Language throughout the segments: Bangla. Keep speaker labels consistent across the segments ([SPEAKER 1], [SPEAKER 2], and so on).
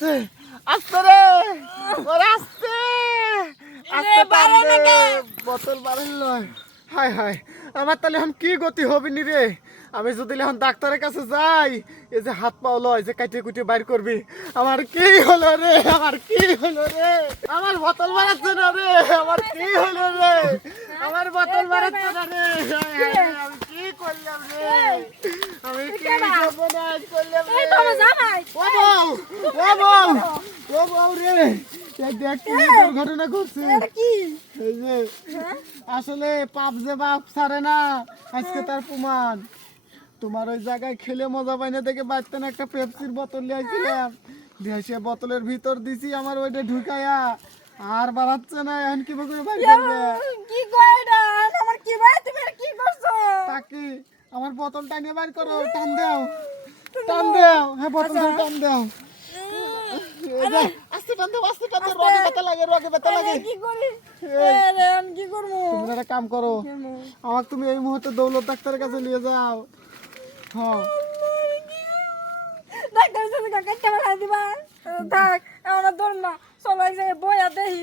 [SPEAKER 1] আস্তে আস্তে রে ওরে আস্তে আস্তে।
[SPEAKER 2] নাকি?
[SPEAKER 1] বোতল বাড়াল লয় হায় হায় আমার তাহলে এখন কি গতি হবে নি রে? আমি যদি এখন ডাক্তারের কাছে যাই এই যে হাত পাও লয় যে কাটিয়ে কুটিয়ে বাইর করবি আমার কি হলো রে? আমার কি হলো রে? আমার বোতল বাড়াচ্ছে না রে? আমার কি হলো রে? আমার বোতল বাড়াচ্ছে না রে? করলাম রে। আমি কি সর্বনাশ করলাম রে।
[SPEAKER 2] তো জামাই।
[SPEAKER 1] ও বউ ও বউ ও বউ রে। দেখ কি দুর্ঘটনা ঘটছে।
[SPEAKER 2] কি?
[SPEAKER 1] এই যে আসলে পাপ যে বাপ ছাড়ে না আজকে তার প্রমাণ। তোমার ওই জায়গায় খেলে মজা পাই না দেখে বাড়তে না একটা পেপসির বোতল নিয়ে আসছিলাম দিয়ে সে বোতলের ভিতর দিছি আমার ওইটা ঢুকাইয়া আর বাড়াচ্ছে না এখন কি করে বাড়ি
[SPEAKER 2] কি কয় এটা? আমার কি ভাই তুমি কি করছ?
[SPEAKER 1] বোতলটা নিয়ে বার করো টান দাও। টান দাও। হ্যাঁ বোতলটা টান দাও। আস্তে টান দাও আস্তে টান দাও রগে ব্যথা লাগে রগে ব্যথা লাগে।
[SPEAKER 2] কি করি? আমি কি করব?
[SPEAKER 1] তুমি একটা কাম করো। আমাকে তুমি এই মুহূর্তে দৌলত ডাক্তারের কাছে নিয়ে যাও। হ্যাঁ।
[SPEAKER 2] সাথে দিবা। থাক আমার ধর না চলো এক জায়গায় বইয়া দেখি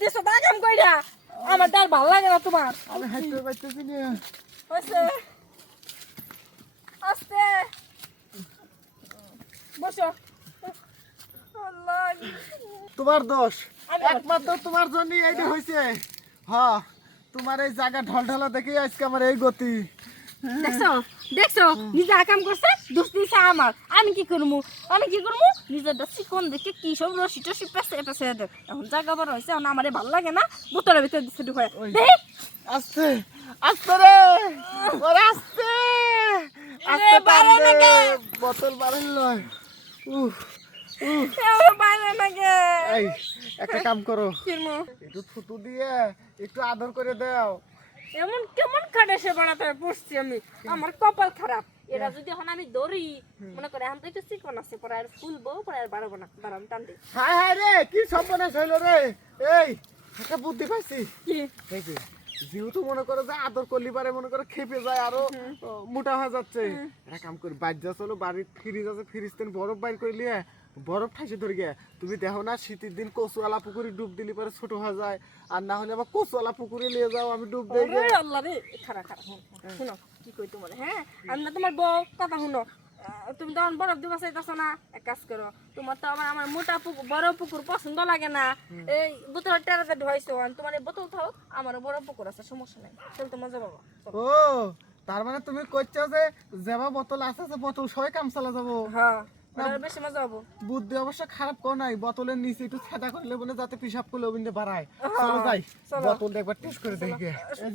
[SPEAKER 2] দেশো তা কাম কইরা আমার তার ভালো লাগে না তোমার।
[SPEAKER 1] আমি হাইতে পাইতেছি নিয়ে
[SPEAKER 2] হয়েছে? আস্তে। বসো। আল্লাহ।
[SPEAKER 1] তোমার দোষ।
[SPEAKER 2] আমি-
[SPEAKER 1] একমাত্র তোমার জন্যই এইটা হয়েছে হ্যাঁ তোমার এই জায়গা ঢলঢলা দেখে আজকে আমার এই গতি।
[SPEAKER 2] দেখছ? দেখছ? নিজে কাম করছে দোষ দিছে আমার। আমি কি করব আমি কি করব নিজের চিকন দেখে কি সব রসি টসি পেছে পেছে দেখ এখন জায়গা বড় হয়েছে এখন আমার ভালো লাগে না বোতলের ভিতরে দিচ্ছে ঢুকায়।
[SPEAKER 1] আস্তে আস্তে রে ওরে আস্তে আস্তে টান
[SPEAKER 2] বাড়ে
[SPEAKER 1] দে। উফ
[SPEAKER 2] বাইরে নাকি
[SPEAKER 1] এই একটা কাম করো। একটু থুতু দিয়ে একটু আদর করে দাও।
[SPEAKER 2] এমন কেমন খাটে সে বাড়াতে পড়ছি আমি? আমার কপাল খারাপ। এটা যদি এখন আমি ধরি মনে করে এখন তো একটু চিকন আছে পরে আর ফুলবো পরে আর বাড়াবো না। বাড়াম টান দিই
[SPEAKER 1] হায় হায় রে কি সর্বনাশ হইল রে। এই একটা বুদ্ধি পাইছি।
[SPEAKER 2] কি?
[SPEAKER 1] যেহেতু মনে করো যে আদর করলি পারে মনে করো খেপে যায় আরও মোটা হয়ে যাচ্ছে। একটা কাম করি বাইর যা চলো বাড়ির ফ্রিজ আছে ফ্রিজ থেকে বরফ বাইর করে লিয়ে বরফ ঠাইছে ধরে গিয়ে। তুমি দেখো না শীতের দিন কচুয়ালা পুকুরে ডুব দিলি পরে ছোট হয়ে যায়। আর না হলে আবার কচুয়ালা পুকুরে নিয়ে যাও আমি ডুব দেই
[SPEAKER 2] আল্লাহ রে। খারাপ খারাপ শুনো কি কই তোমার হ্যাঁ? আমি না তোমার বউ কথা শুনো তুমি তখন বরফ দিবা চাইতেছ না? এক কাজ করো তোমার তো আমার আমার মোটা পুকুর বড় পুকুর পছন্দ লাগে না। এই বোতল টেরাতে আর তোমার এই বোতল থাক আমার বড় পুকুর আছে সমস্যা নাই। চল তো মজা পাবো
[SPEAKER 1] ও তার মানে তুমি কইছো যে যেবা বোতল আছে সে বোতল সবাই কাম চালা যাব?
[SPEAKER 2] হ্যাঁ। হব।
[SPEAKER 1] বুদ্ধি অবশ্য খারাপ নাই বোতলের নিচে একটু ছেদা করলে বলে যাতে পিসাব করলে ওবিন্দে বাড়ায়। চলো যাই বোতলটা একবার টেস্ট করে দেখি। এই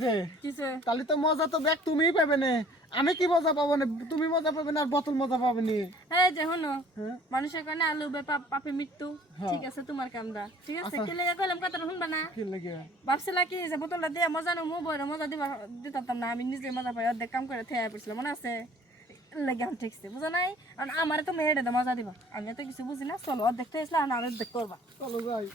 [SPEAKER 1] যে তাহলে তো মজা তো ব্যাগ তুমিই পাবে না। আমি কি মজা পাবো না? তুমি মজা পাবে না আর বোতল মজা পাবে না?
[SPEAKER 2] এই যে হনো
[SPEAKER 1] হ্যাঁ?
[SPEAKER 2] মানুষের কারণে আলু বেপা পাপে মৃত্যু। ঠিক আছে তোমার কামরা। ঠিক আছে কি লেগে কইলাম কথা শুনবা না?
[SPEAKER 1] কি লাগে?
[SPEAKER 2] ভাবছিলা কি যে বোতলটা দিয়ে মজা নেব বইরে মজা দিবা দিতাম না আমি নিজে মজা পাই অর্ধেক কাম করে থেয়া পড়ছিলাম মনে আছে? লেগে আমি ঠিকছে বুঝা নাই? আর আমার তো মেয়েটা মজা দিবা। আমি তো কিছু বুঝি না, চলো, অর্ধেক থেয়েছিলাম আর অর্ধেক করবা।
[SPEAKER 1] চলো যাই।